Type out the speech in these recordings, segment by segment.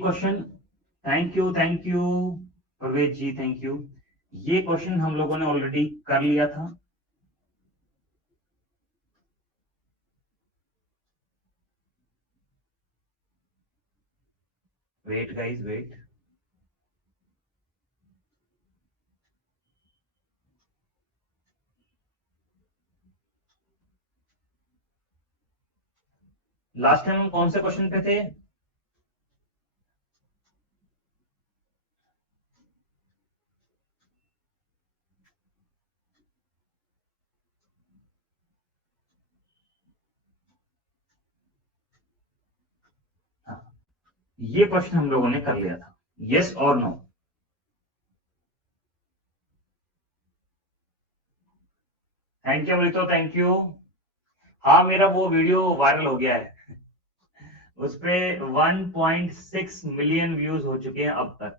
Question, thank you Pravesh ji, thank you. ये question हम लोगों ने ऑलरेडी कर लिया था। Wait guys, wait. Last time हम कौन से क्वेश्चन पे थे? हाँ, ये क्वेश्चन हम लोगों ने कर लिया था, यस और no. Thank you Amrito, thank you. हाँ, मेरा वो वीडियो वायरल हो गया है। उस पे 1.6 मिलियन व्यूज हो चुके हैं अब तक।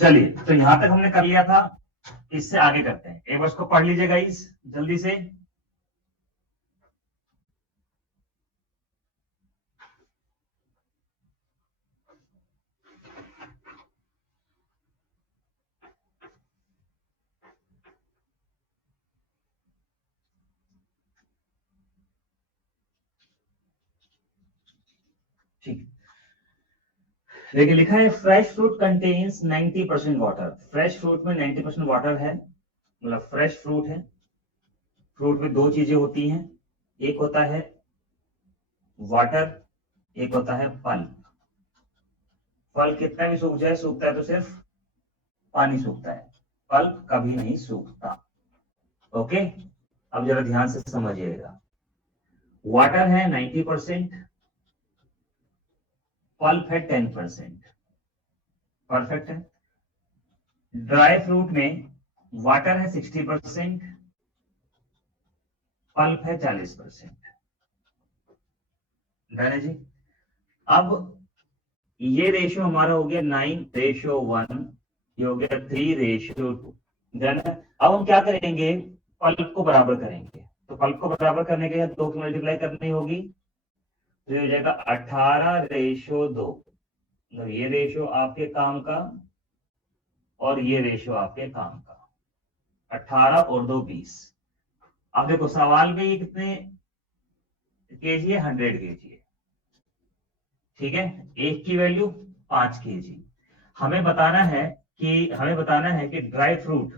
चलिए, तो यहां तक हमने कर लिया था। इससे आगे करते हैं, एक बार इसको पढ़ लीजिए गाइस जल्दी से। ठीक, देखिए लिखा है fresh fruit contains 90% water. Fresh fruit में 90% वाटर है, मतलब फ्रेश फ्रूट है। फ्रूट में दो चीजें होती हैं, एक होता है वाटर, एक होता है फल। फल कितना भी सूख जाए, सूखता है तो सिर्फ पानी सूखता है, फल कभी नहीं सूखता। ओके, अब जरा ध्यान से समझिएगा। वाटर है 90%, पल्प है 10%। परफेक्ट है। ड्राई फ्रूट में वाटर है 60%, पल्प है 40%। डन है जी। अब ये रेशियो हमारा हो गया 9:1, ये हो गया 3:2। डन है। अब हम क्या करेंगे, पल्प को बराबर करेंगे। तो पल्प को बराबर करने के लिए 2 की मल्टीप्लाई करनी होगी, तो ये हो जाएगा 18:2। मतलब ये रेशियो आपके काम का और ये रेशियो आपके काम का, 18 और 2 20। अब देखो सवाल में ये कितने केजी है, 100 केजी है। ठीक है, एक की वैल्यू 5 केजी। हमें बताना है कि ड्राई फ्रूट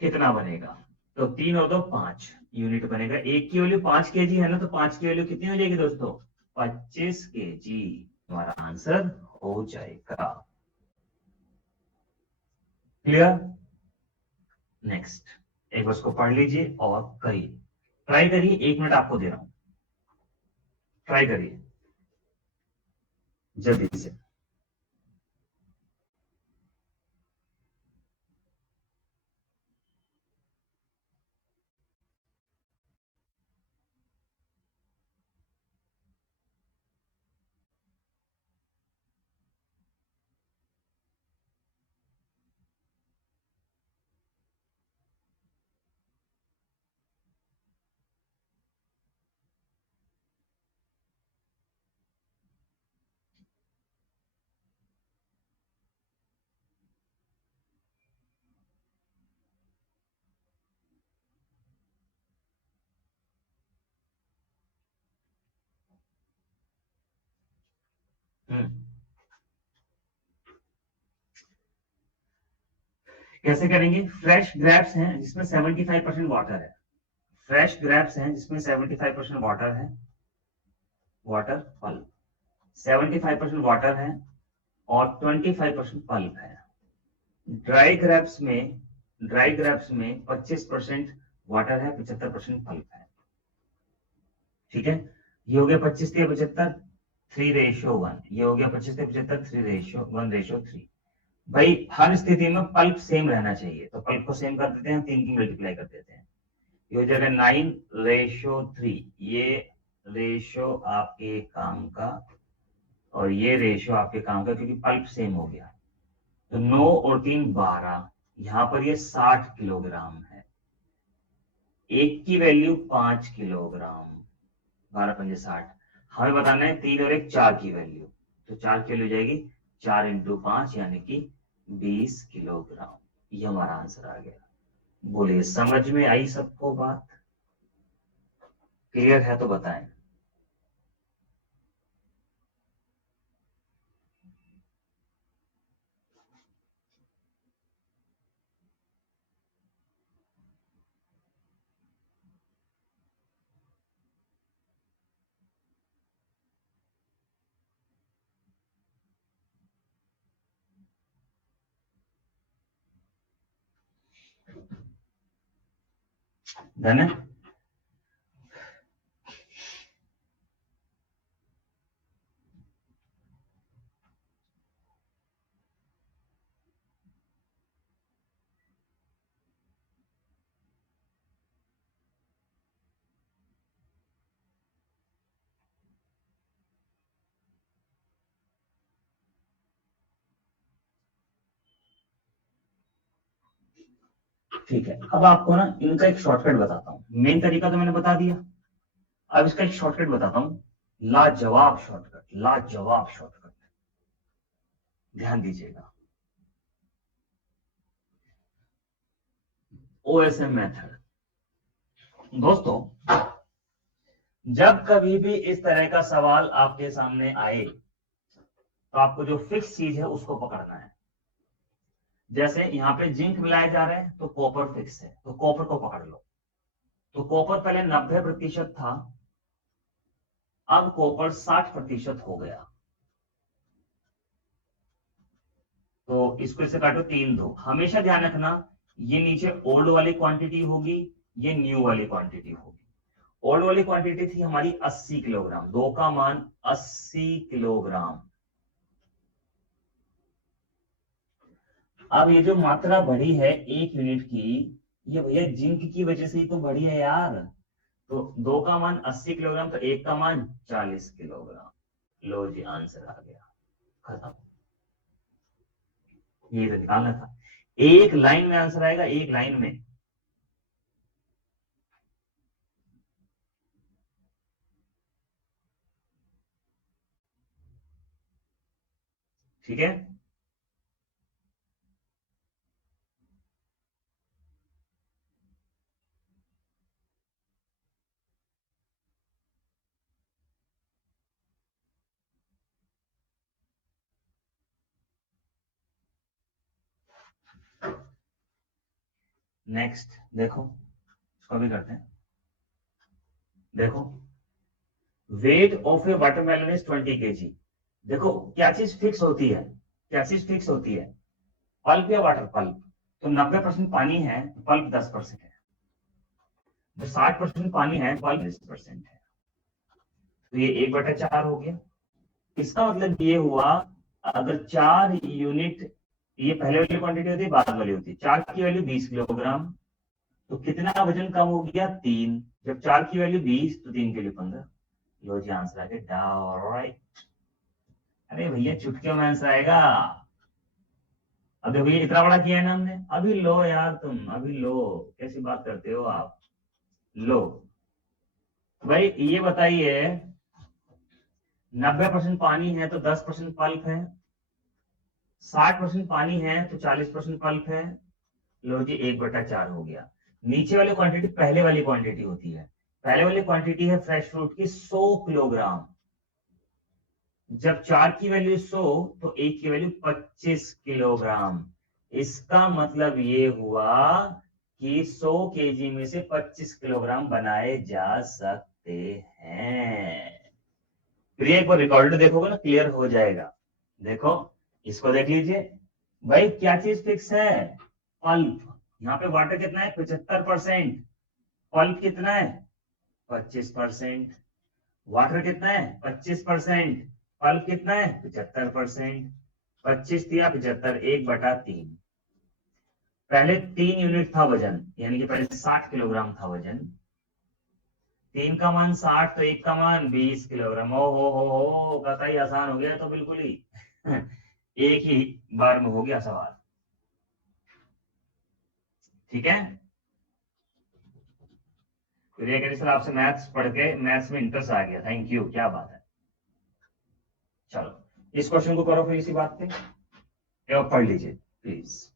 कितना बनेगा। तो 3 और 2 5 यूनिट बनेगा। एक की वैल्यू 5 केजी है ना, तो 5 की वैल्यू कितनी हो जाएगी दोस्तों, 25 केजी। हमारा आंसर हो जाएगा। क्लियर? नेक्स्ट, एक बार उसको पढ़ लीजिए और करिए, ट्राई करिए। 1 मिनट आपको दे रहा हूं, ट्राई करिए जल्दी से। कैसे करेंगे? फ्रेश ग्रेप्स हैं जिसमें 75% वाटर है। फ्रेश ग्रेप्स हैं जिसमें 75% वाटर है, वाटर पल्प। 75% वाटर है और 25% पल्प है। ड्राई ग्रेप्स में 25% वाटर है, 75% पल्प है। ठीक है, ये हो गया 25 से 75, 3:1। ये हो गया 25 से 75, 3:1:3। भाई हर स्थिति में पल्प सेम रहना चाहिए, तो पल्प को सेम कर देते हैं, 3 की मल्टीप्लाई कर देते हैं। ये हो जाएगा 9:3। ये रेशो आपके काम का और ये रेशियो आपके काम का, क्योंकि पल्प सेम हो गया। तो 9 और 3 12, यहां पर ये 60 किलोग्राम है। एक की वैल्यू 5 किलोग्राम, 12 पंजे 60। हमें बताना है 3 और 1 4 की वैल्यू, तो 4 की वैल्यू जाएगी 4 इंटू 5 यानी कि 20 किलोग्राम। ये हमारा आंसर आ गया। बोलिए समझ में आई सबको बात? क्लियर है तो बताएं। डन है? ठीक है, अब आपको ना इनका एक शॉर्टकट बताता हूं। मेन तरीका तो मैंने बता दिया, अब इसका एक शॉर्टकट बताता हूं। लाजवाब शॉर्टकट, लाजवाब शॉर्टकट, ध्यान दीजिएगा। OSM method. दोस्तों, जब कभी भी इस तरह का सवाल आपके सामने आए तो आपको जो फिक्स चीज है उसको पकड़ना है। जैसे यहाँ पे जिंक मिलाए जा रहे हैं तो कॉपर फिक्स है, तो कॉपर को पकड़ लो। तो कॉपर पहले 90% था, अब कॉपर 60% हो गया। तो इसको इससे काटो 3 2। हमेशा ध्यान रखना, ये नीचे ओल्ड वाली क्वांटिटी होगी, ये न्यू वाली क्वांटिटी होगी। ओल्ड वाली क्वांटिटी थी हमारी 80 किलोग्राम, 2 का मान 80 किलोग्राम। अब ये जो मात्रा बढ़ी है 1 यूनिट की, ये भैया जिंक की वजह से ही तो बढ़ी है यार। तो 2 का मान 80 किलोग्राम, तो 1 का मान 40 किलोग्राम। लो जी, आंसर आ गया, खत्म। ये तो निकालना था, एक लाइन में आंसर आएगा, एक लाइन में। ठीक है, नेक्स्ट देखो, इसको भी करते हैं। देखो, weight of A watermelon is 20 kg। देखो क्या चीज फिक्स होती है, क्या चीज फिक्स होती है? पल्प या वाटर पल्प। तो 90% पानी है तो पल्प 10% है, जो 60% पानी है पल्प 20% है। तो ये 1/4 हो गया। इसका मतलब ये हुआ, अगर 4 यूनिट, ये पहले वाली क्वांटिटी होती है बाद वाली होती है, 4 की वैल्यू 20 किलोग्राम, तो कितना वजन कम हो गया? 3। जब 4 की वैल्यू 20 तो 3 के लिए 15। लो जी, आंसर आ गया राइट। अरे भैया चुटकियों में आंसर आएगा। अब देखो, ये इतना बड़ा किया है ना हमने। अभी लो यार, तुम अभी लो, कैसी बात करते हो आप? लो भाई, ये बताइए, 90% पानी है तो 10% पल्प है, 60% पानी है तो 40% पल्प है। लो जी, 1/4 हो गया। नीचे वाली क्वांटिटी पहले वाली क्वांटिटी होती है, पहले वाली क्वांटिटी है फ्रेश फ्रूट की 100 किलोग्राम। जब 4 की वैल्यू 100 तो 1 की वैल्यू 25 किलोग्राम। इसका मतलब ये हुआ कि 100 kg में से 25 किलोग्राम बनाए जा सकते हैं। फिर एक बार रिकॉर्ड देखोगे ना, क्लियर हो जाएगा। देखो, इसको देख लीजिए भाई, क्या चीज फिक्स है? पल्प। यहाँ पे वाटर कितना है? 75%। पल्प कितना है? 25%। वाटर कितना है? 25%। पल्प कितना है? 75%। 25 दिया 75, 1/3। पहले 3 यूनिट था वजन, यानी कि पहले 60 किलोग्राम था वजन। 3 का मान 60 तो 1 का मान 20 किलोग्राम। ओ हो, कतई आसान हो गया तो बिल्कुल ही। एक ही बार में हो गया सवाल। ठीक है। प्रिया कह रही सर आपसे मैथ्स पढ़ के मैथ्स में इंटरेस्ट आ गया, थैंक यू, क्या बात है। चलो इस क्वेश्चन को करो फिर इसी बात पे, ये पढ़ लीजिए प्लीज।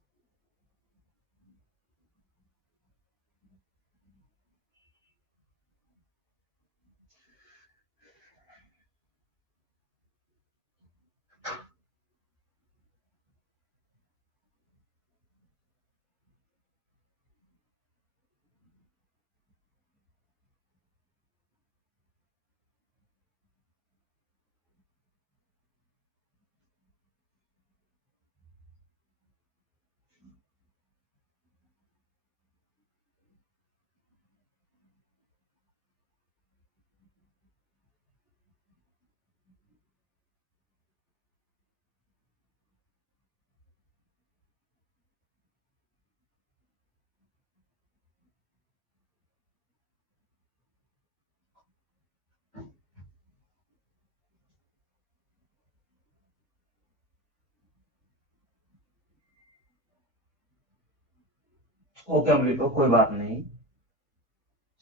ओके अमृतो, कोई बात नहीं,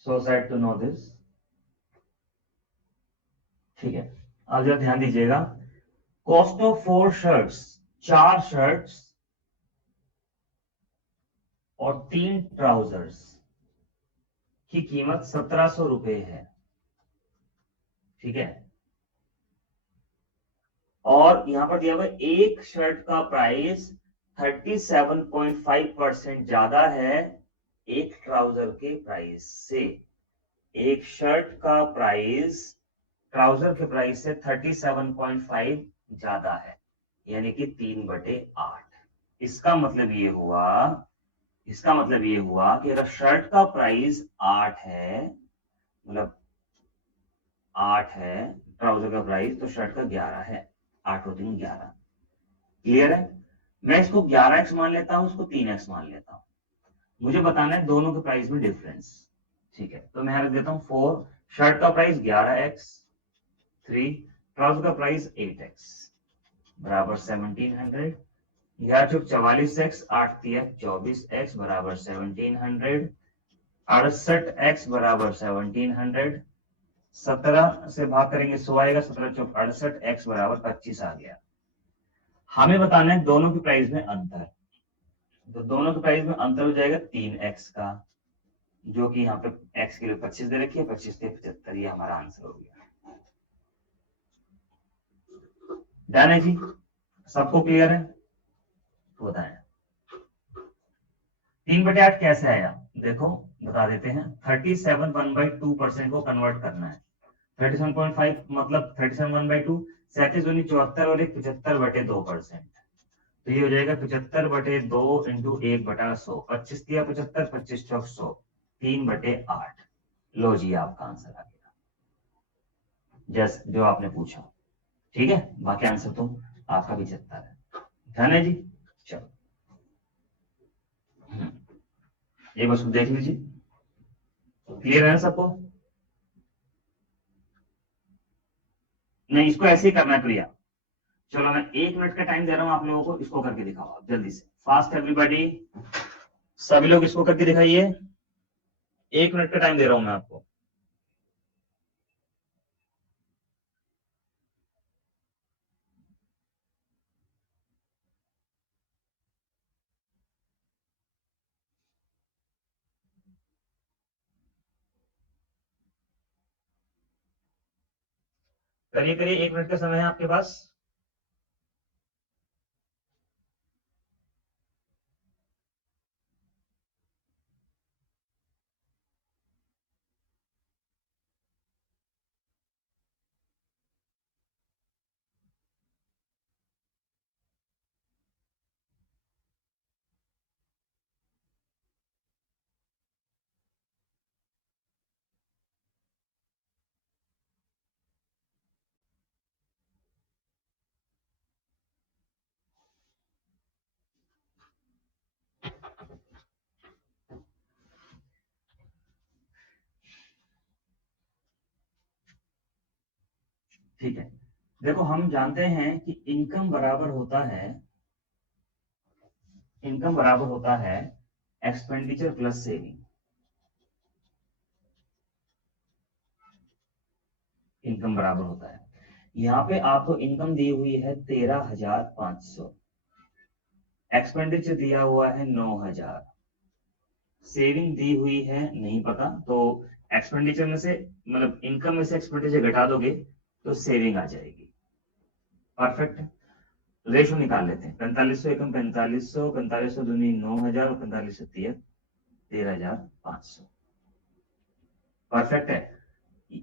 so sad to know this. ठीक है, अब जरा ध्यान दीजिएगा। कॉस्ट ऑफ 4 शर्ट्स, 4 शर्ट्स और 3 ट्राउजर्स की कीमत 1700 रुपए है। ठीक है, और यहां पर दिया हुआ एक शर्ट का प्राइस 37.5% ज्यादा है एक ट्राउजर के प्राइस से। एक शर्ट का प्राइस ट्राउजर के प्राइस से 37.5 ज्यादा है, यानी कि 3/8। इसका मतलब ये हुआ, इसका मतलब ये हुआ कि अगर शर्ट का प्राइस 8 है, मतलब 8 है ट्राउजर का प्राइस, तो शर्ट का 11 है। 8 और 3 11। क्लियर है। मैं इसको 11x मान लेता हूं, इसको 3x मान लेता हूं। मुझे बताना है दोनों के प्राइस में डिफरेंस। ठीक है, तो मैं रख देता हूं 4, शर्ट का प्राइस 11x, 3 ट्राउजर का प्राइस 8x बराबर 1700। 11×4 44x, 8×3 24x बराबर 1700। 68x बराबर 1700। 17 से भाग करेंगे 100 आएगा, 17×4 68x बराबर 25 आ गया। हमें बताना है दोनों की प्राइस में अंतर। तो दोनों के प्राइस में अंतर हो जाएगा 3x का, जो कि यहाँ पे x के लिए 25 दे रखी है, 25 से 75, ये हमारा आंसर हो गया। डन है जी, सबको क्लियर है तो बताएं। 3/8 कैसे आया, देखो बता देते हैं। 37 1/2% को कन्वर्ट करना है। 37.5 मतलब 37 1/2, 37×74 और एक 75/2%। तो ये हो जाएगा 75/2 इंटू 1/100। 25 दिया 75, 25×100, 3/8। लो जी, आपका आंसर आ गया, जस्ट जो आपने पूछा। ठीक है, बाकी आंसर तो आपका 75 है। ध्यान है जी। चलो, ये बस देख लीजिए, क्लियर है ना सबको। नहीं, इसको ऐसे ही करना है प्रिया। चलो मैं 1 मिनट का टाइम दे रहा हूं आप लोगों को, इसको करके दिखाओ आप जल्दी से, फास्ट एवरीबॉडी। सभी लोग इसको करके दिखाइए। 1 मिनट का टाइम दे रहा हूं मैं आपको। करिए करिए, 1 मिनट का समय है आपके पास। ठीक है, देखो हम जानते हैं कि इनकम बराबर होता है एक्सपेंडिचर प्लस सेविंग। इनकम बराबर होता है, यहाँ पे आपको इनकम दी हुई है 13,500, एक्सपेंडिचर दिया हुआ है 9,000, सेविंग दी हुई है नहीं पता, तो एक्सपेंडिचर में से मतलब इनकम में से एक्सपेंडिचर घटा दोगे तो सेविंग आ जाएगी। परफेक्ट, रेशो निकाल लेते हैं। 4500 एकम 4500, 4500 दूनी 9,000 और 4500 13,500। परफेक्ट है।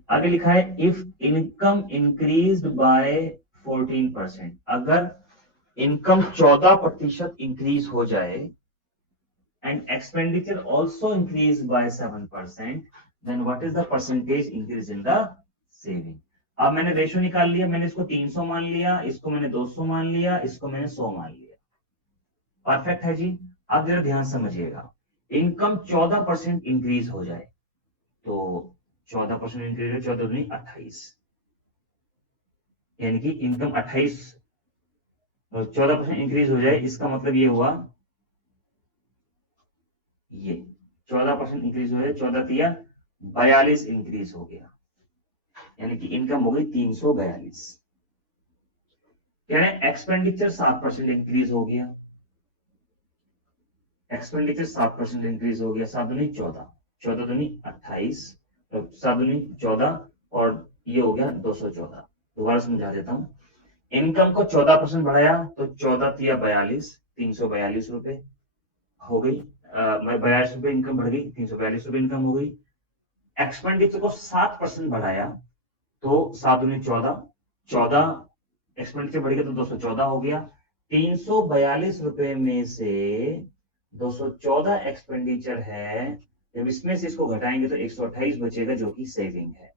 आगे लिखा है इफ इनकम इंक्रीज्ड बाय 14%, अगर इनकम 14% इंक्रीज हो जाए and expenditure also increase by 7%, then what is the percentage increase in the saving. अब मैंने रेशो निकाल लिया, मैंने इसको 300 मान लिया, इसको मैंने 200 मान लिया, इसको मैंने 100 मान लिया। परफेक्ट है जी। अब जरा ध्यान समझिएगा, इनकम 14% इंक्रीज हो जाए तो 14% इंक्रीज है, 14 दूनी 28, यानी कि इनकम 28 14% इंक्रीज हो जाए, इसका मतलब ये हुआ ये 14% इंक्रीज हो जाए, 14 तिया 42 इंक्रीज हो गया, यानी कि इनकम हो गई 342। कह रहे हैं एक्सपेंडिचर 7% इंक्रीज हो गया, एक्सपेंडिचर 7% इंक्रीज हो गया, 7 दूनी 14, 14 दूनी 28, तो 7 दूनी 14 और ये हो गया 214। दोबारा समझा देता हूं, इनकम को 14% बढ़ाया तो 14 तिया 42, 342 रुपए हो गई, 42 रुपए इनकम बढ़ गई, 342 रुपए इनकम हो गई। एक्सपेंडिचर को 7% बढ़ाया तो 7 दूनी 14, 14 एक्सपेंडिचर बढ़ गया तो 214 हो गया। 342 रुपए में से 214 एक्सपेंडिचर है, जब इसमें से इसको घटाएंगे तो 128 बचेगा जो कि सेविंग है।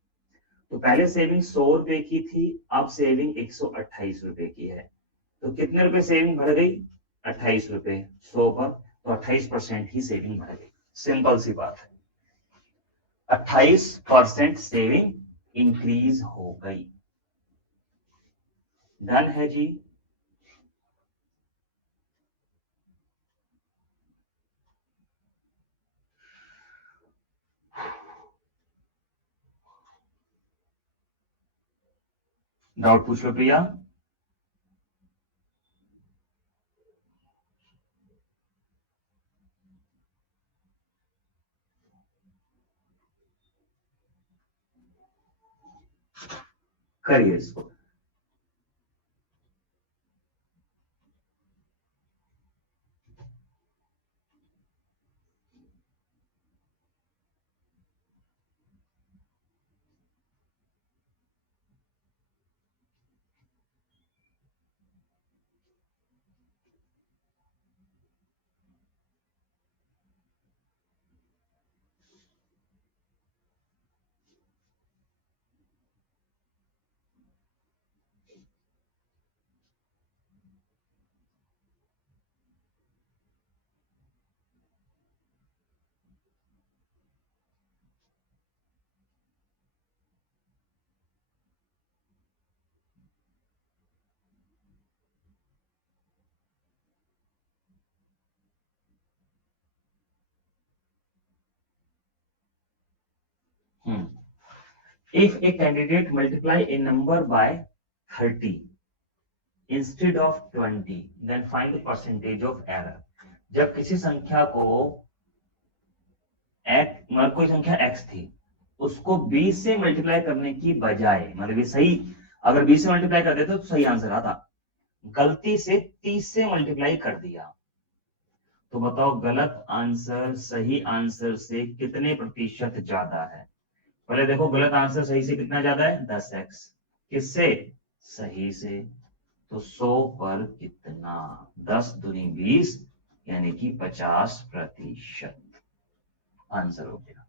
तो पहले सेविंग 100 रुपए की थी, अब सेविंग 128 रुपए की है, तो कितने रुपए सेविंग बढ़ गई? 28 रुपए 100 पर, तो 28% ही सेविंग बढ़ गई। सिंपल सी बात है, 28% सेविंग इंक्रीज हो गई। डन है जी। डाउट पूछ लो प्रिया। करिए इसको। If a candidate multiply a number by 30 instead of 20, then find the percentage of error। जब किसी संख्या को मतलब कोई संख्या x थी, उसको 20 से मल्टीप्लाई करने की बजाय, मतलब ये सही, अगर 20 से मल्टीप्लाई कर देते तो सही आंसर आता, गलती से 30 से मल्टीप्लाई कर दिया, तो बताओ गलत आंसर सही आंसर से कितने प्रतिशत ज्यादा है? पहले देखो गलत आंसर सही से कितना ज्यादा है? 10x। किससे? सही से। तो 100 पर कितना? 10 दूनी 20, यानी कि 50% आंसर हो गया।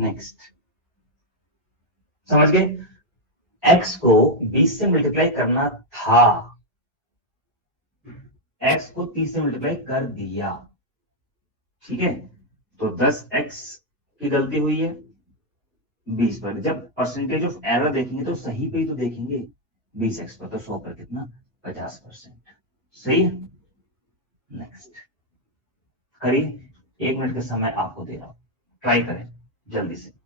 नेक्स्ट, समझ गए? x को 20 से मल्टीप्लाई करना था, x को 30 से मल्टीप्लाई कर दिया, ठीक है, तो 10x की गलती हुई है 20 पर। जब परसेंटेज ऑफ एरर देखेंगे तो सही पे ही तो देखेंगे, 20x पर, तो 100 पर कितना, 50%, सही है। नेक्स्ट करिए, 1 मिनट का समय आपको दे रहा हूं, ट्राई करें जल्दी से।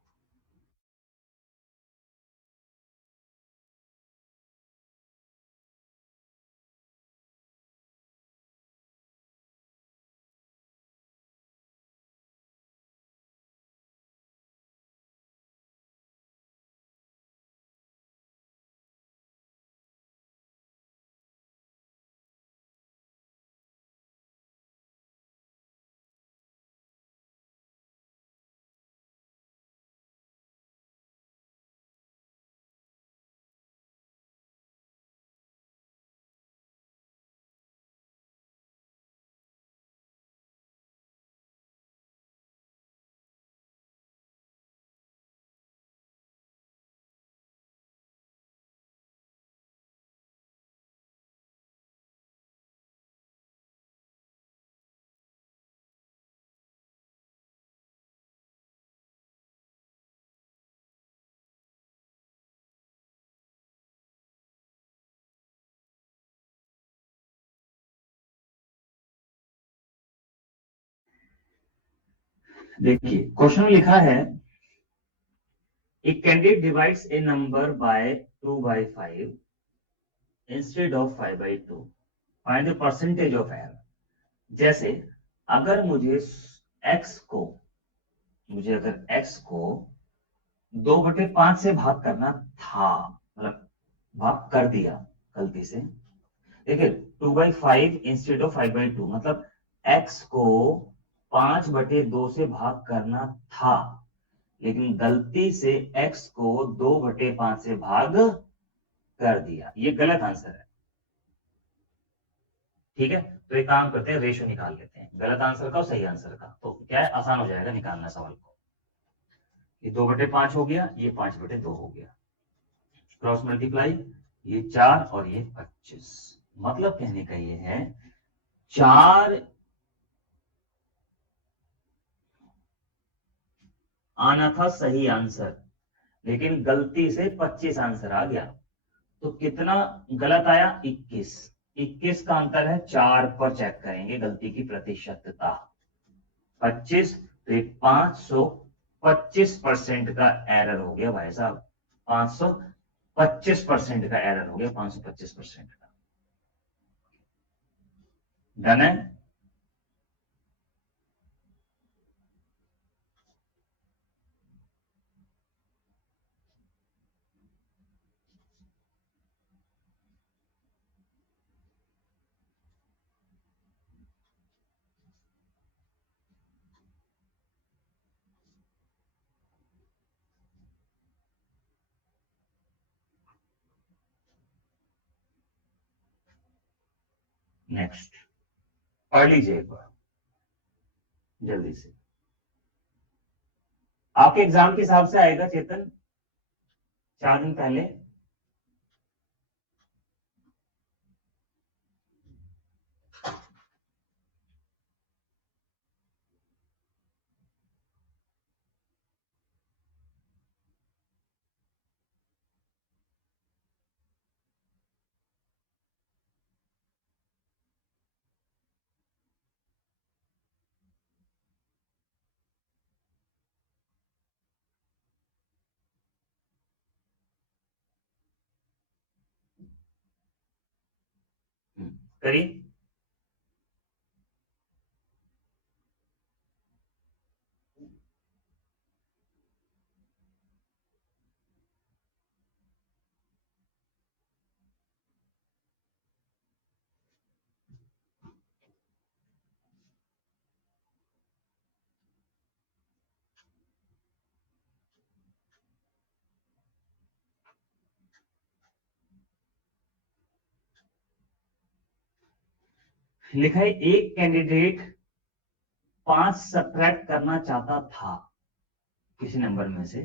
देखिए क्वेश्चन में लिखा है, a candidate divides a number by 2 by 5 instead of 5 by 2, find the percentage of error। जैसे अगर x को अगर x को 2/5 से भाग करना था, मतलब भाग कर दिया गलती से, देखिए 2/5 इंस्टेड ऑफ 5/2, मतलब x को 5/2 से भाग करना था, लेकिन गलती से x को 2/5 से भाग कर दिया, ये गलत आंसर है, ठीक है। तो एक काम करते हैं, रेशो निकाल लेते हैं गलत आंसर का और सही आंसर का, तो क्या है, आसान हो जाएगा निकालना सवाल को। ये 2/5 हो गया, ये 5/2 हो गया, क्रॉस मल्टीप्लाई, ये 4 और ये 25, मतलब कहने का ये है 4 आना था सही आंसर, लेकिन गलती से 25 आंसर आ गया, तो कितना गलत आया, 21। 21 का अंतर है 4 पर, चेक करेंगे गलती की प्रतिशतता, 25, तो 525% का एरर हो गया भाई साहब, 525% का एरर हो गया, 525% का। डन है। नेक्स्ट पढ़ लीजिए एक बार जल्दी से, आपके एग्जाम के हिसाब से आएगा चेतन, 4 दिन पहले। करिए, लिखा है एक कैंडिडेट 5 सब्ट्रैक्ट करना चाहता था, किसी नंबर में से,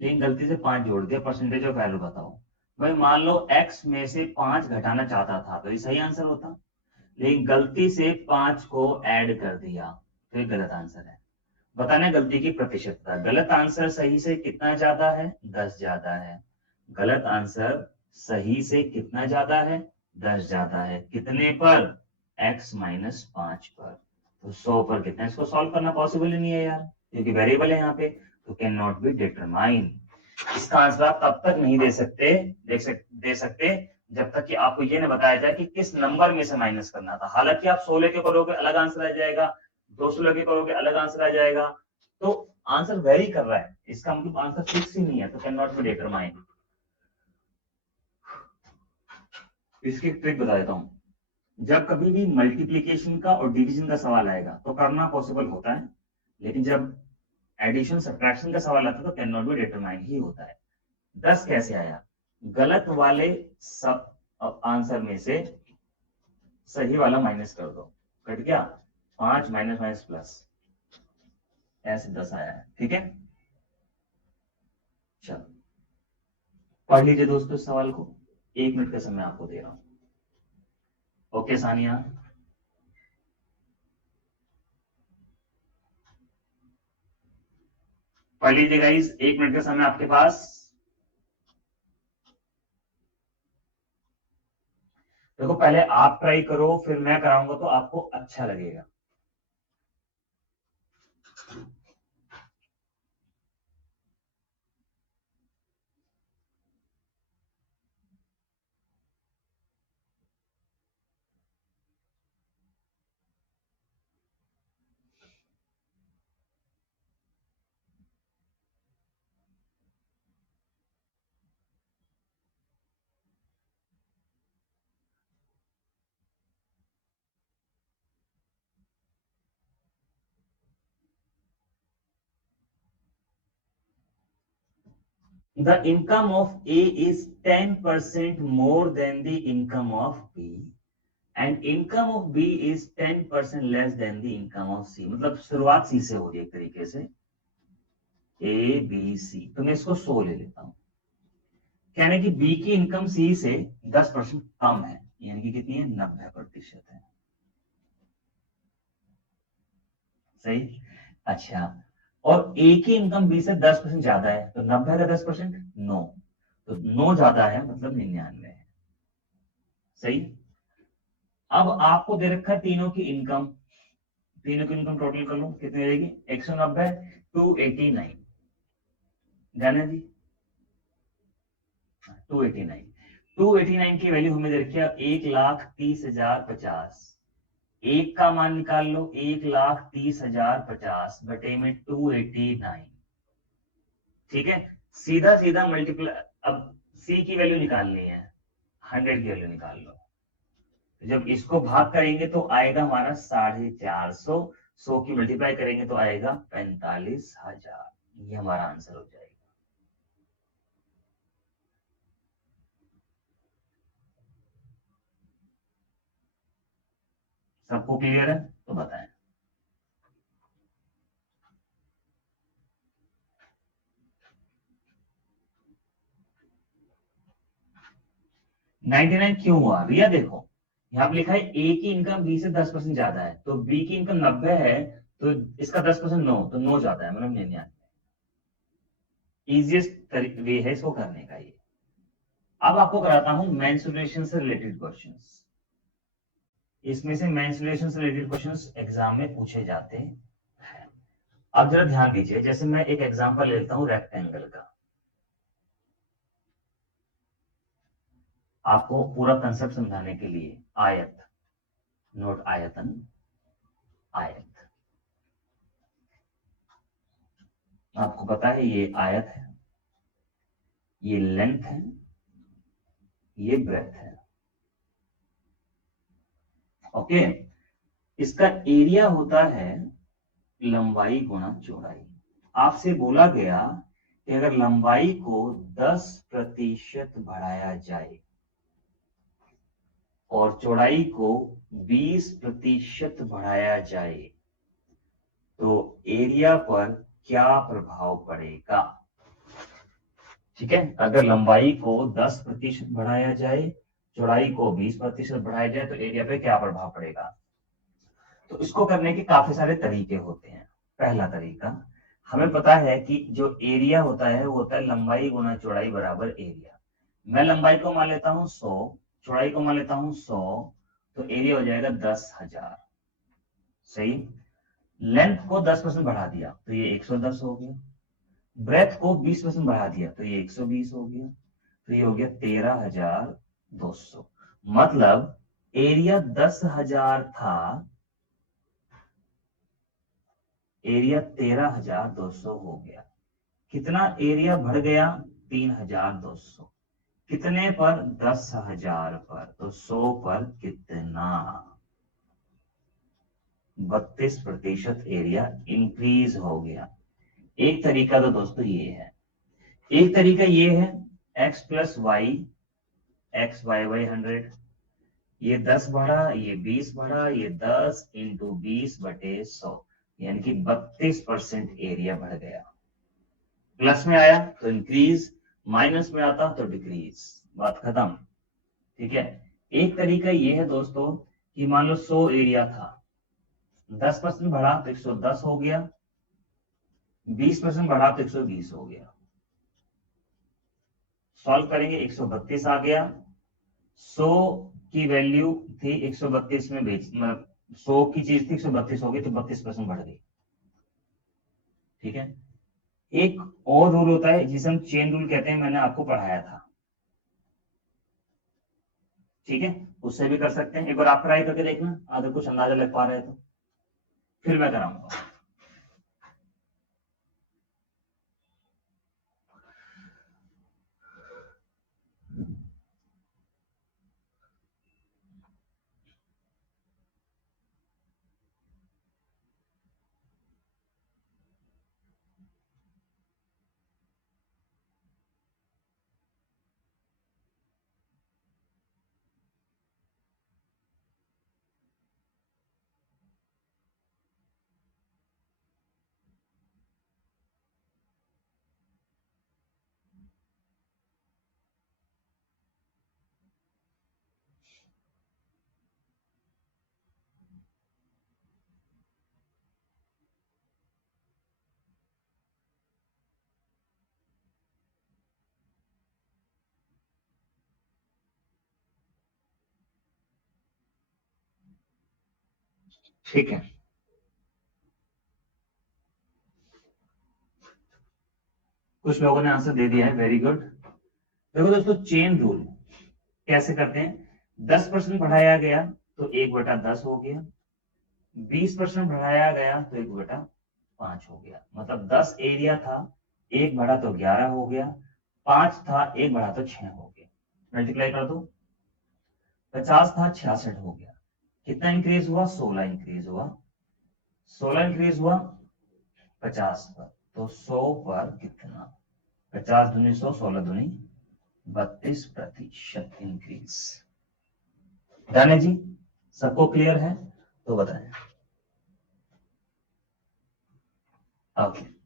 लेकिन गलती से 5 जोड़ दिया, परसेंटेज ऑफ वैल्यू बताओ। भाई मान लो x में से 5 घटाना चाहता था तो ये सही आंसर होता, लेकिन गलती से 5 को ऐड कर दिया तो ये गलत आंसर है। बताना है गलती की प्रतिशतता। गलत आंसर सही से कितना ज्यादा है? 10 ज्यादा है। गलत आंसर सही से कितना ज्यादा है? 10 ज्यादा है। कितने पर? x माइनस 5 पर। तो 100 पर कितना? इसको सॉल्व करना पॉसिबल ही नहीं है यार, क्योंकि वेरिएबल है यहाँ पे, तो कैन नॉट बी डिटरमाइन। इसका आंसर आप तब तक नहीं दे सकते जब तक कि आपको ये ना बताया जाए कि किस नंबर में से माइनस करना था। हालांकि आप 16 के करोगे अलग आंसर आ जाएगा, 216 के करोगे अलग आंसर आ जाएगा, तो आंसर वेरी कर रहा है, इसका मतलब आंसर फिक्स ही नहीं है, तो कैन नॉट बी डिटरमाइन। इसकी ट्रिक बता देता हूं। जब कभी भी मल्टीप्लीकेशन का और डिवीजन का सवाल आएगा तो करना पॉसिबल होता है, लेकिन जब एडिशन सब्ट्रैक्शन का सवाल आता है तो कैन नॉट बी डिटरमाइन ही होता है। 10 कैसे आया? गलत वाले सब आंसर में से सही वाला माइनस कर दो, कट गया 5 माइनस माइनस प्लस, ऐसे 10 आया है। ठीक है, चलो पढ़ लीजिए दोस्तों इस सवाल को, 1 मिनट का समय आपको दे रहा हूं। ओके सानिया, पढ़ लीजिए गाइस, 1 मिनट का समय आपके पास। देखो पहले आप ट्राई करो, फिर मैं कराऊंगा तो आपको अच्छा लगेगा। The income of A is 10% more than the income of B and income of B is 10% less than the income of C। मतलब शुरुआत C से हो रही है एक तरीके से, A B C, तो मैं इसको 100 ले लेता हूं। कहने की B की इनकम C से 10% कम है, यानी कि कितनी है? 90% है। सही। अच्छा, और ए की इनकम बी से 10% ज्यादा है, तो 90 का 10% 9, तो 9 ज्यादा है मतलब 99 है। सही। अब आपको दे रखा है तीनों की इनकम, तीनों की इनकम टोटल कर लो कितनी रहेगी? 190 289, जाने जी 289। 289 की वैल्यू हमें दे रखी है 1,30,050। एक का मान निकाल लो, 1,30,050 बटे में 289। ठीक है, सीधा सीधा मल्टीप्लाई। अब सी की वैल्यू निकालनी है, 100 की वैल्यू निकाल लो। जब इसको भाग करेंगे तो आएगा हमारा 450, 100 की मल्टीप्लाई करेंगे तो आएगा 45,000। ये हमारा आंसर हो जाएगा। सबको क्लियर है तो बताएं। 99 क्यों हुआ भैया? देखो यहाँ पे लिखा है ए की इनकम बी से 10% ज्यादा है, तो बी की इनकम 90 है, तो इसका 10% 9, तो 9 ज्यादा है मतलब 99। इजिएस्ट वे है इसको करने का ये। अब आपको कराता हूं मेंसुरेशन से रिलेटेड क्वेश्चंस। इसमें से मेंसुरेशन से रिलेटेड क्वेश्चंस एग्जाम में पूछे जाते हैं। अब जरा ध्यान दीजिए, जैसे मैं एक एग्जांपल लेता हूं रेक्टेंगल का, आपको पूरा कंसेप्ट समझाने के लिए। आयत, नोट आयतन, आयत, आपको पता है ये आयत है, ये लेंथ है, ये ब्रेथ है। ओके, इसका एरिया होता है लंबाई गुणा चौड़ाई। आपसे बोला गया कि अगर लंबाई को 10% बढ़ाया जाए और चौड़ाई को 20% बढ़ाया जाए तो एरिया पर क्या प्रभाव पड़ेगा। ठीक है, अगर लंबाई को 10% बढ़ाया जाए, चौड़ाई को 20% बढ़ाया जाए, तो एरिया पे क्या प्रभाव पड़ेगा। तो इसको करने के काफी सारे तरीके होते हैं। पहला तरीका, हमें पता है कि जो एरिया होता है वो होता है लंबाई गुना चौड़ाई बराबर एरिया। मैं लंबाई को मान लेता हूं 100, चौड़ाई को मान लेता हूं 100, तो एरिया हो जाएगा 10,000। सही। लेंथ को 10% बढ़ा दिया तो ये 110 हो गया। ब्रेथ को 20% बढ़ा दिया तो ये 120 हो गया। तो ये हो गया 13,200। मतलब एरिया 10,000 था, एरिया 13,200 हो गया। कितना एरिया बढ़ गया, 3,200। कितने पर, 10,000 पर। तो 100 पर कितना, 32% एरिया इंक्रीज हो गया। एक तरीका तो दोस्तों ये है। एक तरीका ये है, x plus y, x y y 100, ये 10 बढ़ा, ये 20 बढ़ा, ये 10 इंटू 20/100, यानी कि 32% एरिया बढ़ गया। प्लस में आया तो इंक्रीज, माइनस में आता तो डिक्रीज, बात खत्म। ठीक है। एक तरीका ये है दोस्तों कि मान लो 100 एरिया था, 10% बढ़ा तो 110 हो गया, 20% बढ़ा तो 120 हो गया। सॉल्व करेंगे, 132 आ गया। 100 की वैल्यू थी 132 में बेच, मतलब 100 की चीज थी 132 हो गई, तो 32% बढ़ गई। ठीक है। एक और रूल होता है जिसे हम चेन रूल कहते हैं, मैंने आपको पढ़ाया था। ठीक है, उससे भी कर सकते हैं। एक बार आप ट्राई करके देखना, अगर कुछ अंदाजा लग पा रहे हैं तो फिर मैं कराऊंगा। ठीक है, कुछ लोगों ने आंसर दे दिया है, वेरी गुड। देखो दोस्तों, चेन रूल कैसे करते हैं। 10% बढ़ाया गया तो 1/10 हो गया, 20% बढ़ाया गया तो 1/5 हो गया। मतलब 10 एरिया था, 1 बढ़ा तो 11 हो गया, 5 था, 1 बढ़ा तो 6 हो गया। मल्टीप्लाई कर दो, 50 था, 66 हो गया। कितना इंक्रीज हुआ, 16 इंक्रीज हुआ। 16 इंक्रीज हुआ 50 पर, तो 100 पर कितना, 50 दूनी 100, 16 दूनी 32% इंक्रीज। डन है जी, सबको क्लियर है तो बताएं। ओके,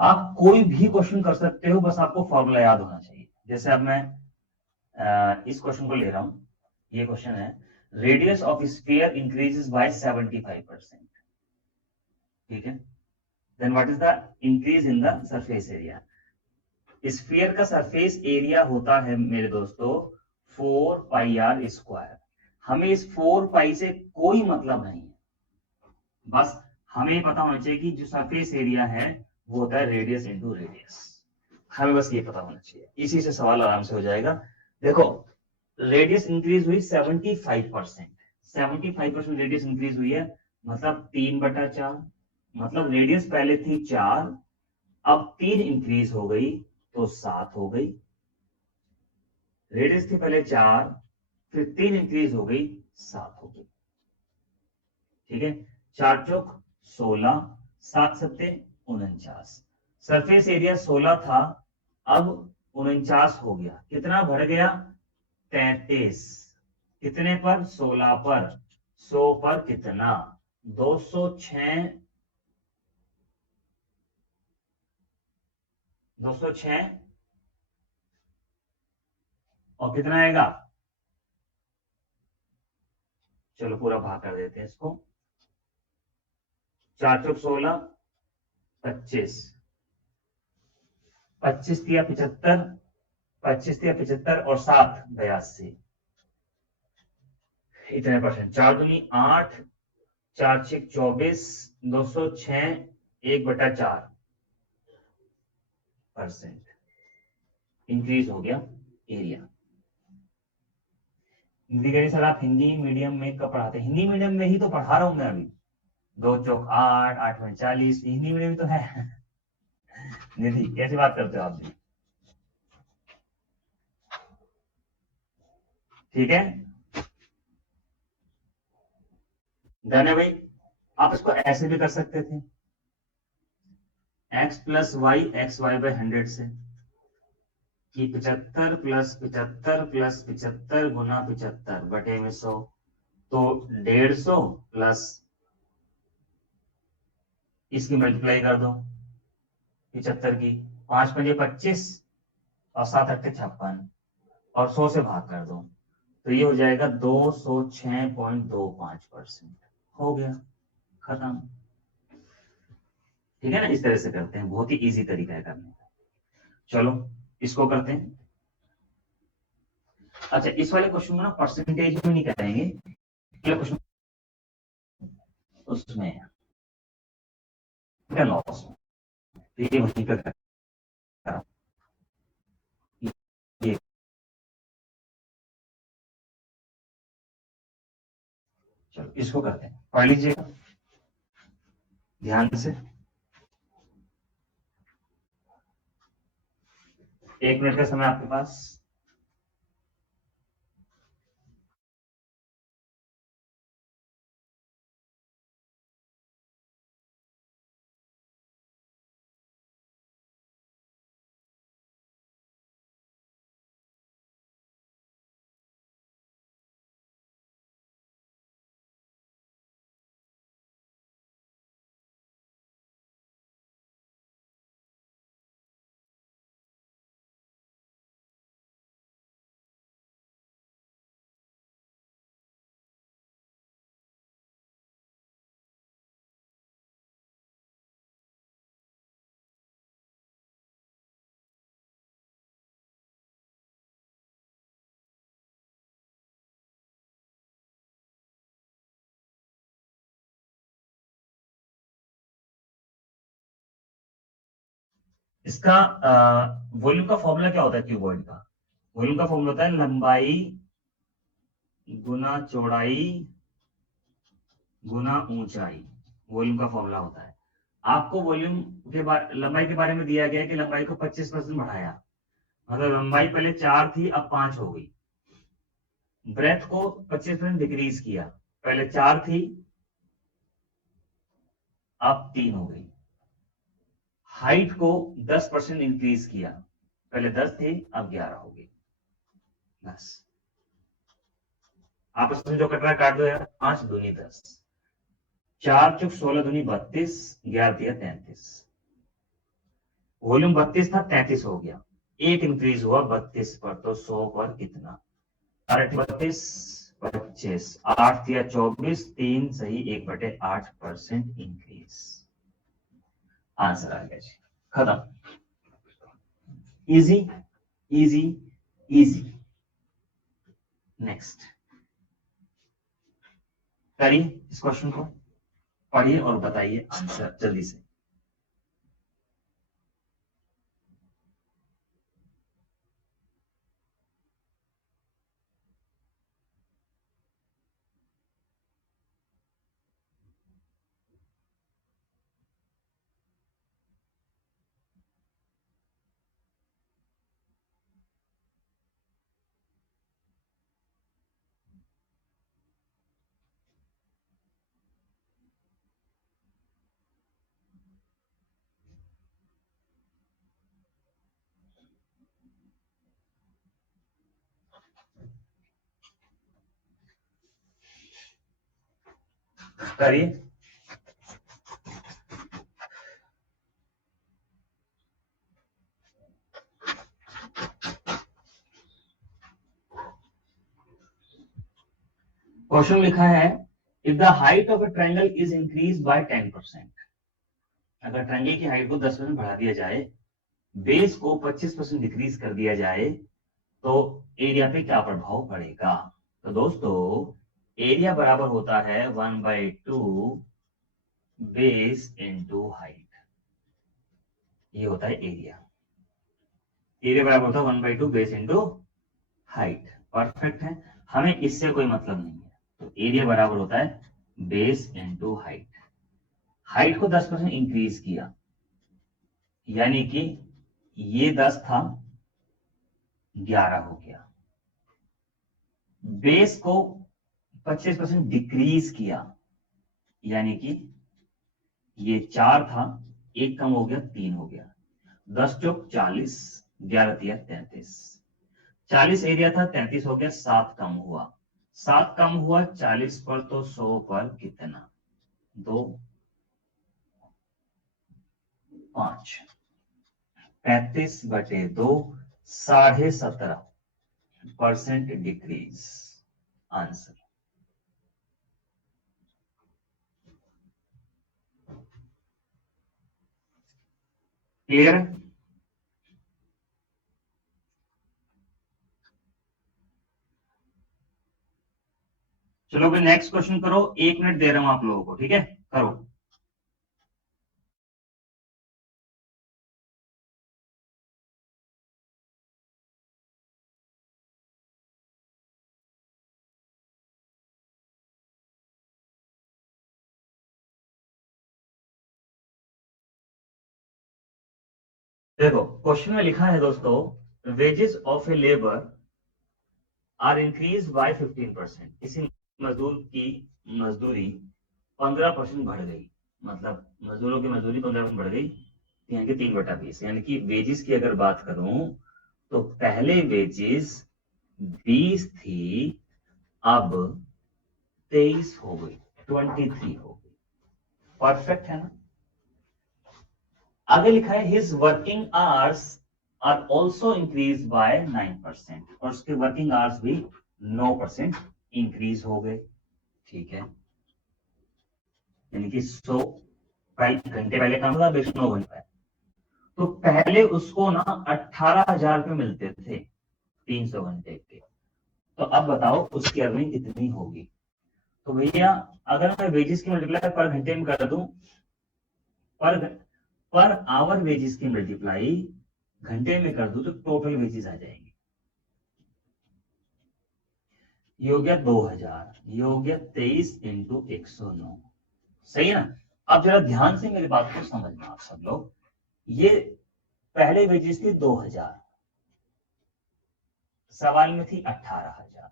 आप कोई भी क्वेश्चन कर सकते हो, बस आपको फॉर्मूला याद होना चाहिए। जैसे अब मैं इस क्वेश्चन को ले रहा हूं। ये क्वेश्चन है, radius of sphere increases by 75%। ठीक है, then what is the increase in the surface area. Sphere का सरफेस एरिया होता है मेरे दोस्तों 4πr²। हमें इस 4π से कोई मतलब नहीं है, बस हमें ये पता होना चाहिए कि जो सरफेस एरिया है वो होता है रेडियस इंटू रेडियस। हमें बस ये पता होना चाहिए, इसी से सवाल आराम से हो जाएगा। देखो, रेडियस इंक्रीज हुई 75%, 75% रेडियस इंक्रीज हुई है, मतलब 3/4। मतलब रेडियस पहले थी 4, अब 3 इंक्रीज हो गई तो 7 हो गई। रेडियस थी पहले 4, फिर 3 इंक्रीज हो गई, 7 हो गई। ठीक है, 4 चौक 16, 7 सत्ते 49। सरफेस एरिया 16 था, अब 49 हो गया। कितना बढ़ गया, 33 कितने पर? 16 पर। 100 पर कितना? 206। 206 और कितना आएगा? चलो पूरा भाग कर देते हैं इसको। 4 चौक 16, 25, 25 दिया 75, 25 दिया 75 और 7 82। इतने परसेंट? 4 दूनी 8, 4 छक 24, 206 1/4% इंक्रीज हो गया एरिया। हिंदी कह सर आप हिंदी मीडियम में कब पढ़ाते हैं? हिंदी मीडियम में ही तो पढ़ा रहा हूं मैं अभी। 2 चौक 8, 8 में 40, हिंदी मीडियम तो है। निधि कैसी बात करते हो आप? ठीक है धन्य भाई। आप इसको ऐसे भी कर सकते थे, x plus y x y by 100 से, कि 75 प्लस 75 प्लस 75 गुना 75 बटे में 100, तो 150 प्लस इसकी मल्टीप्लाई कर दो 75 की, 5 पंजे 25 और 7 अट्ठे 56 और 100 से भाग कर दो, तो ये हो जाएगा 206.25%। हो गया, खत्म। ठीक है ना, इस तरह से करते हैं, बहुत ही इजी तरीका है करने का। चलो इसको करते हैं। अच्छा इस वाले क्वेश्चन में ना परसेंटेज में नहीं करेंगे, ये क्वेश्चन उसमें लॉस, ये वहीं पे करा। ये चलो इसको करते हैं, पढ़ लीजिएगा ध्यान से। 1 मिनट का समय आपके पास। इसका वॉल्यूम का फॉर्मूला क्या होता है क्यूबॉइड का? वॉल्यूम का फॉर्मूला होता है लंबाई गुना चौड़ाई गुना ऊंचाई, वॉल्यूम का फॉर्मूला होता है। आपको वॉल्यूम के बारे, लंबाई के बारे में दिया गया है कि लंबाई को 25% बढ़ाया, मतलब लंबाई पहले 4 थी अब 5 हो गई। ब्रेथ को 25% डिक्रीज किया, पहले 4 थी अब 3 हो गई। हाइट को 10% इंक्रीज किया, पहले 10 थी अब 11 हो गई। बस आपस में जो कट रहा है काट दो यार। 5 दूनी 10, 4 चुक 16 दूनी 32, 11 दिया 33। वॉल्यूम 32 था 33 हो गया, एक इंक्रीज हुआ 32 पर, तो 100 पर कितना? 32 25, 8 दिया 24, 3 सही 1/8% इंक्रीज। आंसर आ गया जी, खत्म। Easy easy easy. नेक्स्ट करिए इस क्वेश्चन को, पढ़िए और बताइए आंसर जल्दी से। करिए। क्वेश्चन लिखा है if the height of a triangle is increase by 10%, अगर ट्रायंगल की हाइट को 10% बढ़ा दिया जाए, बेस को 25% डिक्रीज कर दिया जाए, तो एरिया पे क्या प्रभाव पड़ेगा। तो दोस्तों एरिया बराबर होता है 1/2 बेस इंटू हाइट, ये होता है एरिया। एरिया बराबर होता है 1/2 बेस इंटू हाइट। परफेक्ट है, हमें इससे कोई मतलब नहीं है। तो एरिया बराबर होता है बेस इंटू हाइट। हाइट को 10% इंक्रीज किया, यानी कि ये 10 था 11 हो गया। बेस को 25% डिक्रीज किया, यानी कि ये 4 था, एक कम हो गया 3 हो गया। 10 चौक 40, 11 तिया 33, 40 एरिया था 33 हो गया, 7 कम हुआ। 7 कम हुआ 40 पर, तो 100 पर कितना, 2 5, 35/2, 17.5% डिक्रीज। आंसर क्लियर है। चलो भाई नेक्स्ट क्वेश्चन करो, 1 मिनट दे रहा हूं आप लोगों को, ठीक है, करो। देखो क्वेश्चन में लिखा है दोस्तों, wages of a labour are increase by 15%, किसी मजदूर की मजदूरी 15% बढ़ गई, मतलब मजदूरों की मजदूरी 15% बढ़ गई, यानी कि 3/20। यानी कि वेजेस की अगर बात करूं तो पहले वेजेस 20 थी, अब 23 हो गई, 23 हो गई। परफेक्ट है ना। आगे लिखा है his working hours are also increase by 9%, और उसके वर्किंग आवर्स भी 9% इंक्रीज हो गए। ठीक है, यानी कि 100 घंटे पहले काम था, 9 घंटे। तो पहले उसको ना 18,000 रुपये मिलते थे 300 घंटे के। तो अब बताओ उसकी अर्निंग कितनी होगी। तो भैया अगर मैं वेजेस की मल्टीप्लाई पर घंटे में कर दूं, पर पर आवर वेजेस की मल्टीप्लाई घंटे में कर दूं, तो टोटल वेजेस आ जाएंगे। ये हो गया 2000, ये हो गया 23 इंटू 109। सही है ना। अब जरा ध्यान से मेरी बात को समझना आप सब लोग। ये पहले वेजेस थी 2000, सवाल में थी 18,000,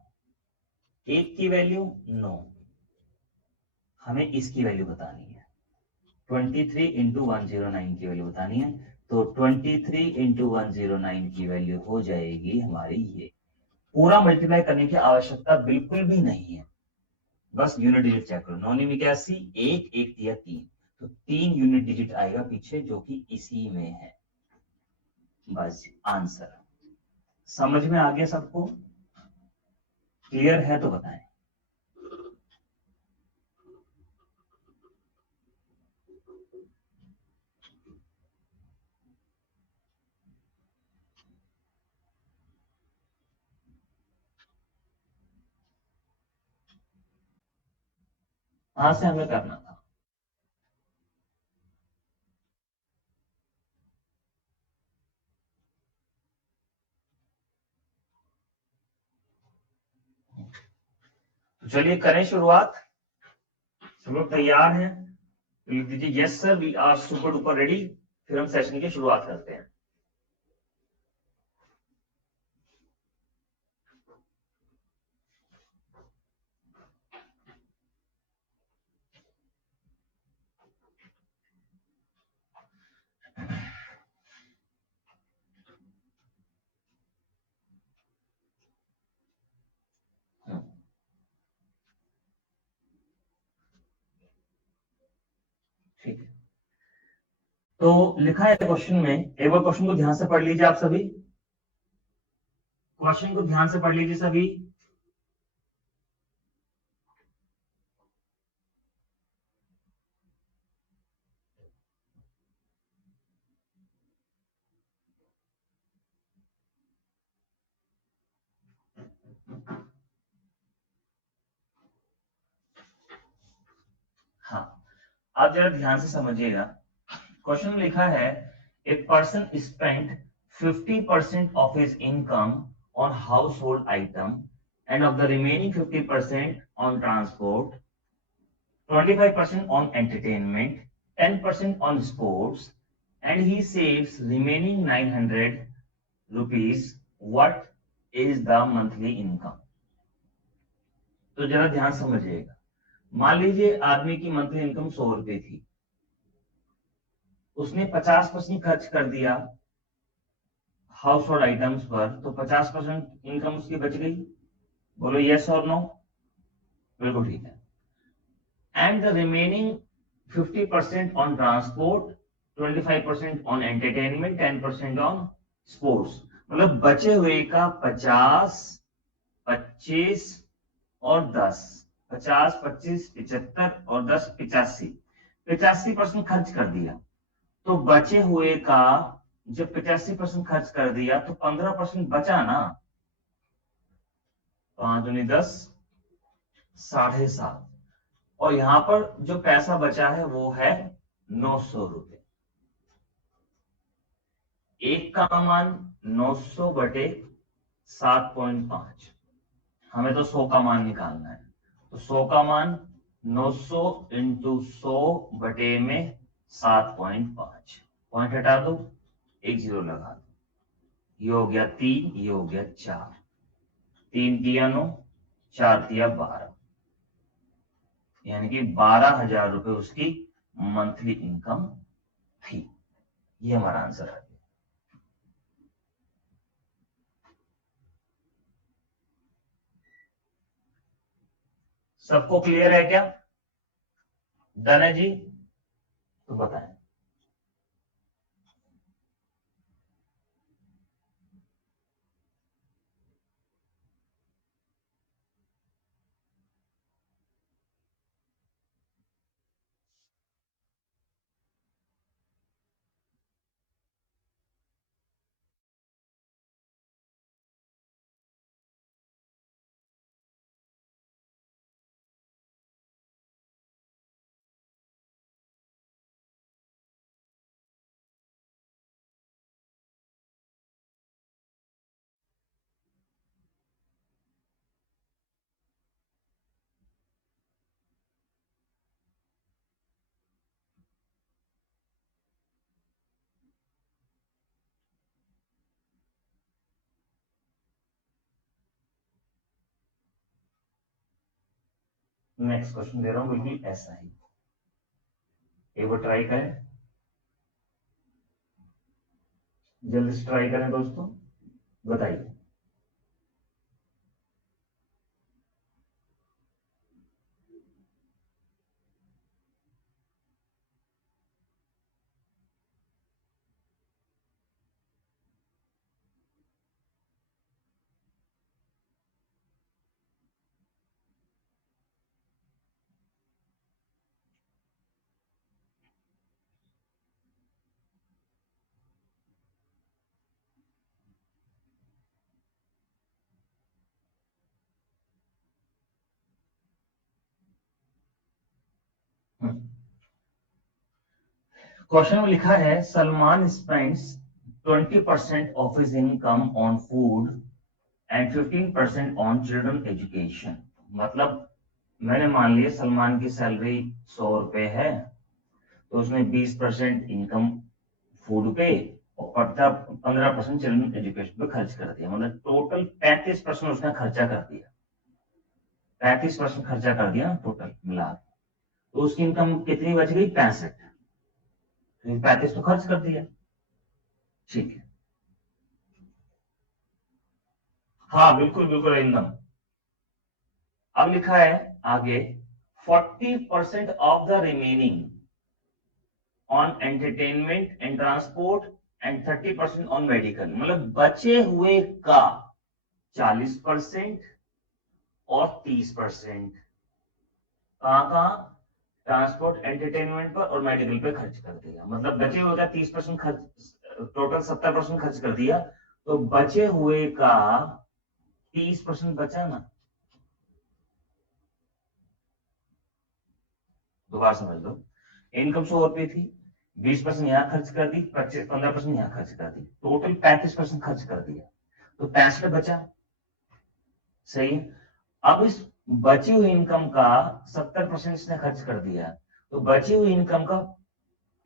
एक की वैल्यू 9, हमें इसकी वैल्यू बतानी है 23 इंटू 109 की वैल्यू बतानी है। तो 23 इंटू 109 की वैल्यू हो जाएगी हमारी ये। पूरा मल्टीप्लाई करने की आवश्यकता बिल्कुल भी नहीं है, बस यूनिट डिजिट चेक करो। 9 एक एक दिया 3, तो 3 यूनिट डिजिट आएगा पीछे, जो कि इसी में है। बस आंसर समझ में आ गया सबको, क्लियर है तो बताएं। कहां से हमें करना था। तो चलिए करें शुरुआत। सब लोग तैयार हैं तो लिख दीजिए yes sir we are super duper ready. फिर हम सेशन की शुरुआत करते हैं। तो लिखा है क्वेश्चन में, एक बार क्वेश्चन को ध्यान से पढ़ लीजिए आप सभी, क्वेश्चन को ध्यान से पढ़ लीजिए सभी। हाँ, आप जरा ध्यान से समझिएगा। क्वेश्चन में लिखा है a person spent 50% of his income on house hold item end of the remaining 50% on transport, 25% on entertainment, 10% on sports, and he saves remaining 900 rupees. What is the monthly income? तो जरा ध्यान समझिएगा। मान लीजिए आदमी की मंथली इनकम 100 रुपए थी, उसने 50% खर्च कर दिया हाउस होल्ड आइटम्स पर, तो 50% इनकम उसकी बच गई। बोलो यस और नो? बिल्कुल ठीक है। And the remaining 50% on transport, 25% on entertainment, 10% on sports। मतलब बचे हुए का 50, 25 और 10, 50, 25, 75 और 10, 85, 85% खर्च कर दिया। तो बचे हुए का जब 85% खर्च कर दिया तो 15% बचा ना, 5 दूनी 10, 7.5। और यहां पर जो पैसा बचा है वो है 900 रुपए। एक का मान 900 बटे 7.5, हमें तो 100 का मान निकालना है, तो 100 का मान 900 इंटू 100 बटे में 7.5, पॉइंट हटा दो, एक जीरो लगा दो, ये हो गया 3, ये हो गया 4, 3 तिया 9, 4 तिया 12, यानी कि 12,000 रुपए उसकी मंथली इनकम थी। ये हमारा आंसर है। सबको क्लियर है क्या? डन है जी? तो बताएं। नेक्स्ट क्वेश्चन दे रहा हूं, बिल्कुल ऐसा ही, एक बार ट्राई करें, जल्दी से ट्राई करें दोस्तों, बताइए। क्वेश्चन में लिखा है Salman spends 20% of his income on food and 15% on children education. मतलब मैंने मान लिया सलमान की सैलरी 100 रुपए है, तो उसने 20% इनकम फूड पे और 15% चिल्ड्रन एजुकेशन पे खर्च कर दिया, मतलब टोटल 35% उसने खर्चा कर दिया, 35% खर्चा कर दिया टोटल मिला, तो उसकी इनकम कितनी बच गई? 65। 35 तो खर्च कर दिया, ठीक है। हाँ बिल्कुल बिल्कुल एकदम। अब लिखा है आगे 40% of the remaining, on entertainment and transport and 30% on medical, मतलब बचे हुए का 40% और 30% कहाँ ट्रांसपोर्ट एंटरटेनमेंट पर और मेडिकल पे खर्च कर दिया। मतलब बचे हुए का 30% खर्च, टोटल 70% खर्च कर दिया, तो बचे हुए का 30% बचा ना। दोबारा समझ लो, इनकम 100 रुपए थी, 20% यहाँ खर्च कर दी, 15% यहाँ खर्च कर दी, टोटल 35% खर्च कर दिया, तो 65 बचा। सही है। अब इस बची हुई इनकम का 70% इसने खर्च कर दिया, तो बची हुई इनकम का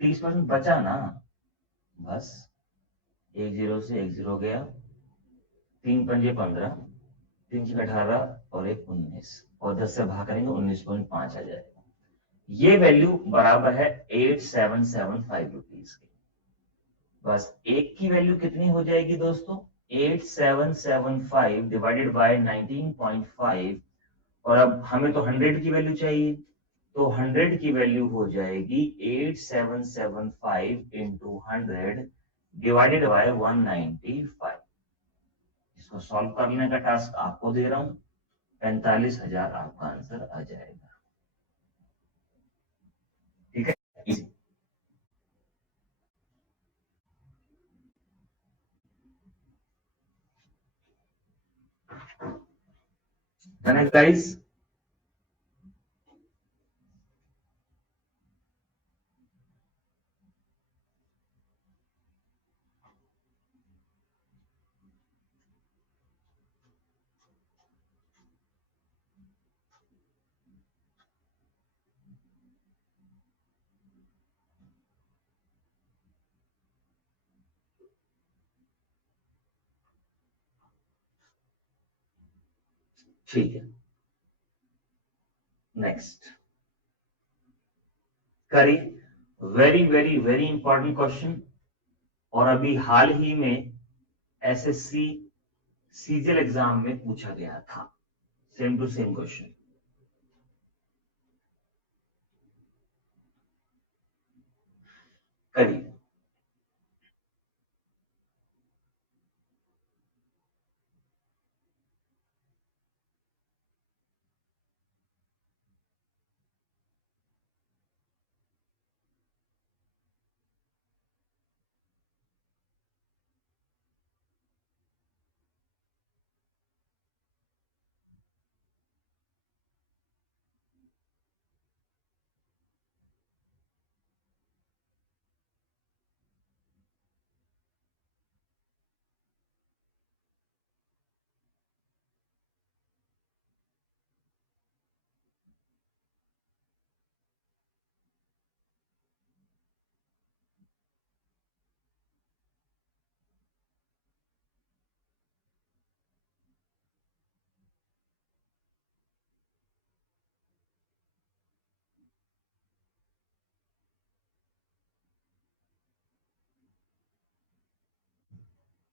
30% बचा ना। बस एक जीरो से एक जीरो गया, 3×5 = 15, 3×6 = 18 और 1 19, और 10 से भाग करेंगे 19.5 आ जाएगा। ये वैल्यू बराबर है 8775 रुपीज की। बस एक की वैल्यू कितनी हो जाएगी दोस्तों, 8775 डिवाइडेड बाय 19.5, और अब हमें तो 100 की वैल्यू चाहिए, तो 100 की वैल्यू हो जाएगी 8775 इंटू 100 डिवाइडेड बाय 195। इसको सॉल्व करने का टास्क आपको दे रहा हूं, 45,000 आपका आंसर आ जाएगा। ठीक है, कनेक्ट गाइस। ठीक है, नेक्स्ट करिए। Very very very important question, और अभी हाल ही में एसएससी सीजीएल एग्जाम में पूछा गया था, सेम टू सेम क्वेश्चन। करिए।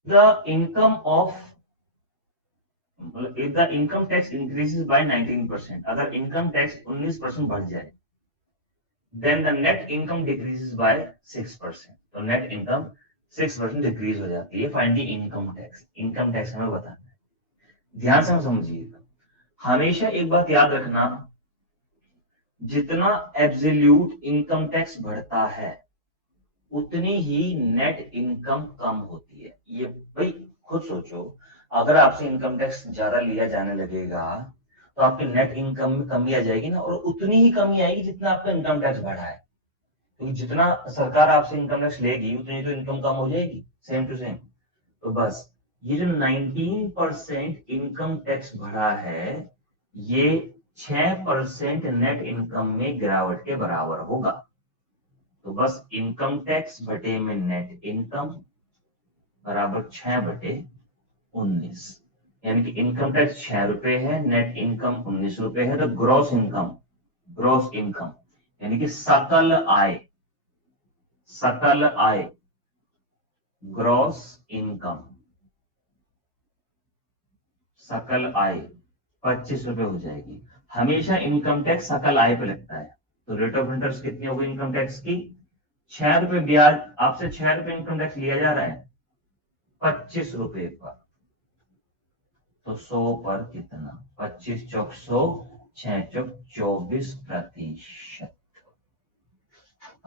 The income of, if the income tax increases by 19%, अगर इनकम टैक्स 19% बढ़ जाए, then the net income decreases by 6%, तो नेट इनकम 6% डिक्रीज हो जाती है। Find the income tax, income tax हमें बताना है। ध्यान से हम समझिएगा, हमेशा एक बात याद रखना, जितना एब्सोल्यूट इनकम टैक्स बढ़ता है उतनी ही नेट इनकम कम होती है। ये भाई खुद सोचो, अगर आपसे इनकम टैक्स ज्यादा लिया जाने लगेगा तो आपके नेट इनकम में कमी आ जाएगी ना, और उतनी ही कमी आएगी जितना आपका इनकम टैक्स बढ़ा है, क्योंकि जितना सरकार आपसे इनकम टैक्स लेगी उतनी तो इनकम कम हो जाएगी, सेम टू सेम। तो बस ये जो 19% इनकम टैक्स बढ़ा है, ये 6% नेट इनकम में गिरावट के बराबर होगा। तो बस इनकम टैक्स बटे में नेट इनकम बराबर 6/19, यानी कि इनकम टैक्स 6 रुपए है, नेट इनकम 19 रुपए है, तो ग्रॉस इनकम, ग्रॉस इनकम यानी कि सकल आय, सकल आय, ग्रॉस इनकम, सकल आय 25 रुपए हो जाएगी। हमेशा इनकम टैक्स सकल आय पे लगता है, तो रेट ऑफ इंटरेस्ट कितनी होगी इनकम टैक्स की, ₹6 ब्याज, आपसे ₹6 इनकम टैक्स लिया जा रहा है ₹25 पर, तो 100 पर कितना, 25 चौक 100, 6 चौक 24%।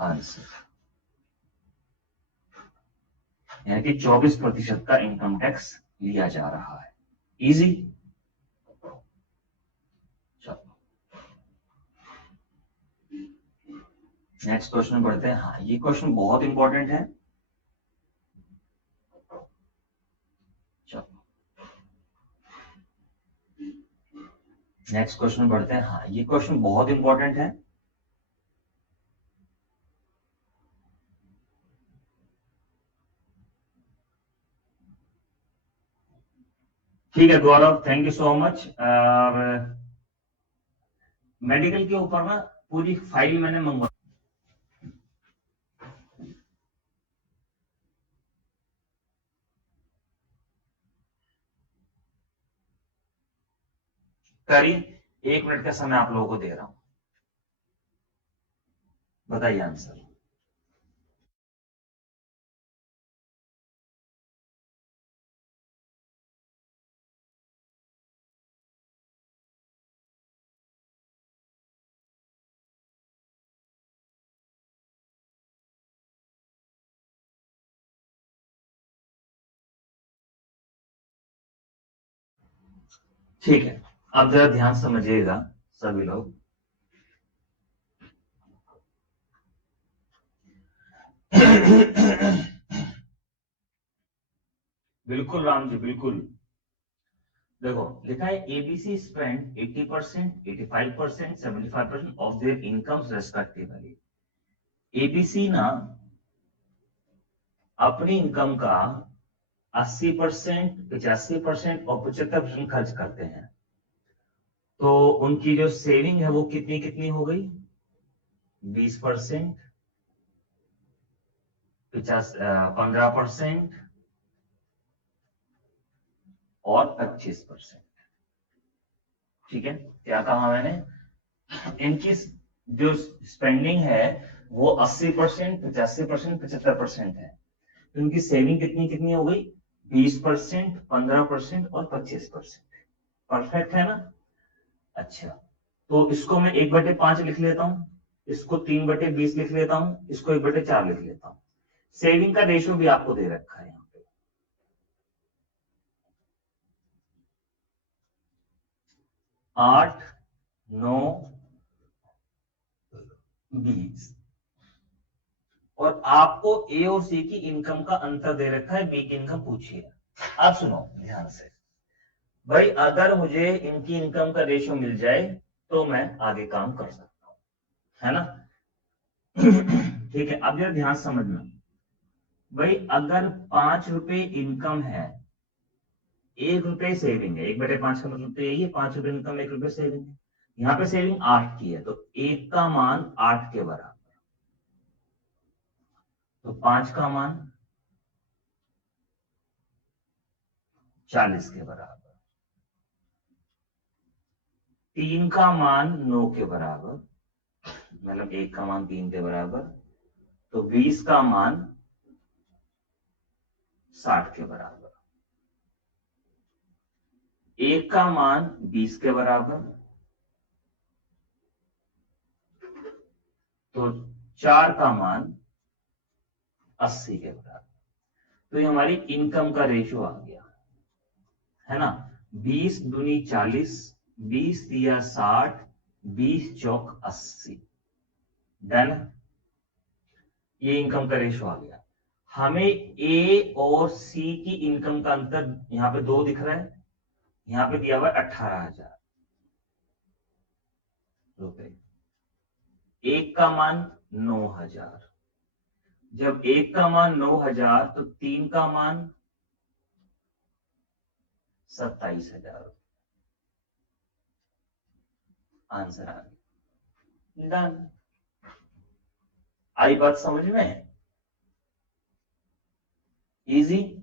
आंसर यानी कि 24% का इनकम टैक्स लिया जा रहा है। इजी। चलो नेक्स्ट क्वेश्चन पढ़ते हैं। हाँ, ये क्वेश्चन बहुत इंपॉर्टेंट है। चलो नेक्स्ट क्वेश्चन पढ़ते हैं। हाँ, ये क्वेश्चन बहुत इंपॉर्टेंट है। ठीक है Gaurav, thank you so much. Medical के ऊपर ना पूरी फाइल मैंने मंगवा करी। 1 मिनट का समय आप लोगों को दे रहा हूं, बताइए आंसर। ठीक है, अब जरा ध्यान समझिएगा सभी लोग। बिल्कुल राम जी, बिल्कुल। देखो लिखा है ABC spend 80%, 85%, 75% of their incomes respectively. ABC ना अपनी इनकम का 80%, 85% और 75% खर्च करते हैं। तो उनकी जो सेविंग है वो कितनी कितनी हो गई, 20%, 15% और 25%। ठीक है, क्या कहा मैंने, इनकी जो स्पेंडिंग है वो 80%, 85%, 75% है। तो इनकी सेविंग कितनी कितनी हो गई, 20%, 15% और 25%। परफेक्ट है ना। अच्छा, तो इसको मैं 1/5 लिख लेता हूं, इसको 3/20 लिख लेता हूं, इसको 1/4 लिख लेता हूं। सेविंग का रेशियो भी आपको दे रखा है यहाँ पे, 8, 9, 20। और आपको ए और सी की इनकम का अंतर दे रखा है, बी की इनकम पूछी है। अब सुनो ध्यान से भाई, अगर मुझे इनकी इनकम का रेशियो मिल जाए तो मैं आगे काम कर सकता हूं, है ना। ठीक है, अब जरा ध्यान समझना भाई, अगर ₹5 इनकम है, ₹1 सेविंग है, 1/5 का मतलब तो यही है, ₹5 इनकम, ₹1 सेविंग है। यहाँ पे सेविंग 8 की है, तो 1 का मान 8 के बराबर, तो 5 का मान 40 के बराबर, 3 का मान 9 के बराबर, मतलब 1 का मान 3 के बराबर, तो 20 का मान 60 के बराबर, 1 का मान 20 के बराबर, तो 4 का मान 80 के बराबर। तो ये हमारी इनकम का रेशियो आ गया, है ना। 20 दूनी 40, 20 दिया 60, 20 चौक 80। डन, ये इनकम का रेशियो आ गया। हमें ए और सी की इनकम का अंतर यहां पे 2 दिख रहा है, यहां पे दिया हुआ है 18,000 रुपए। 1 का मान 9,000, जब 1 का मान 9,000 तो 3 का मान 27,000। आंसर आ गया। डन, आई बात समझ में, इजी।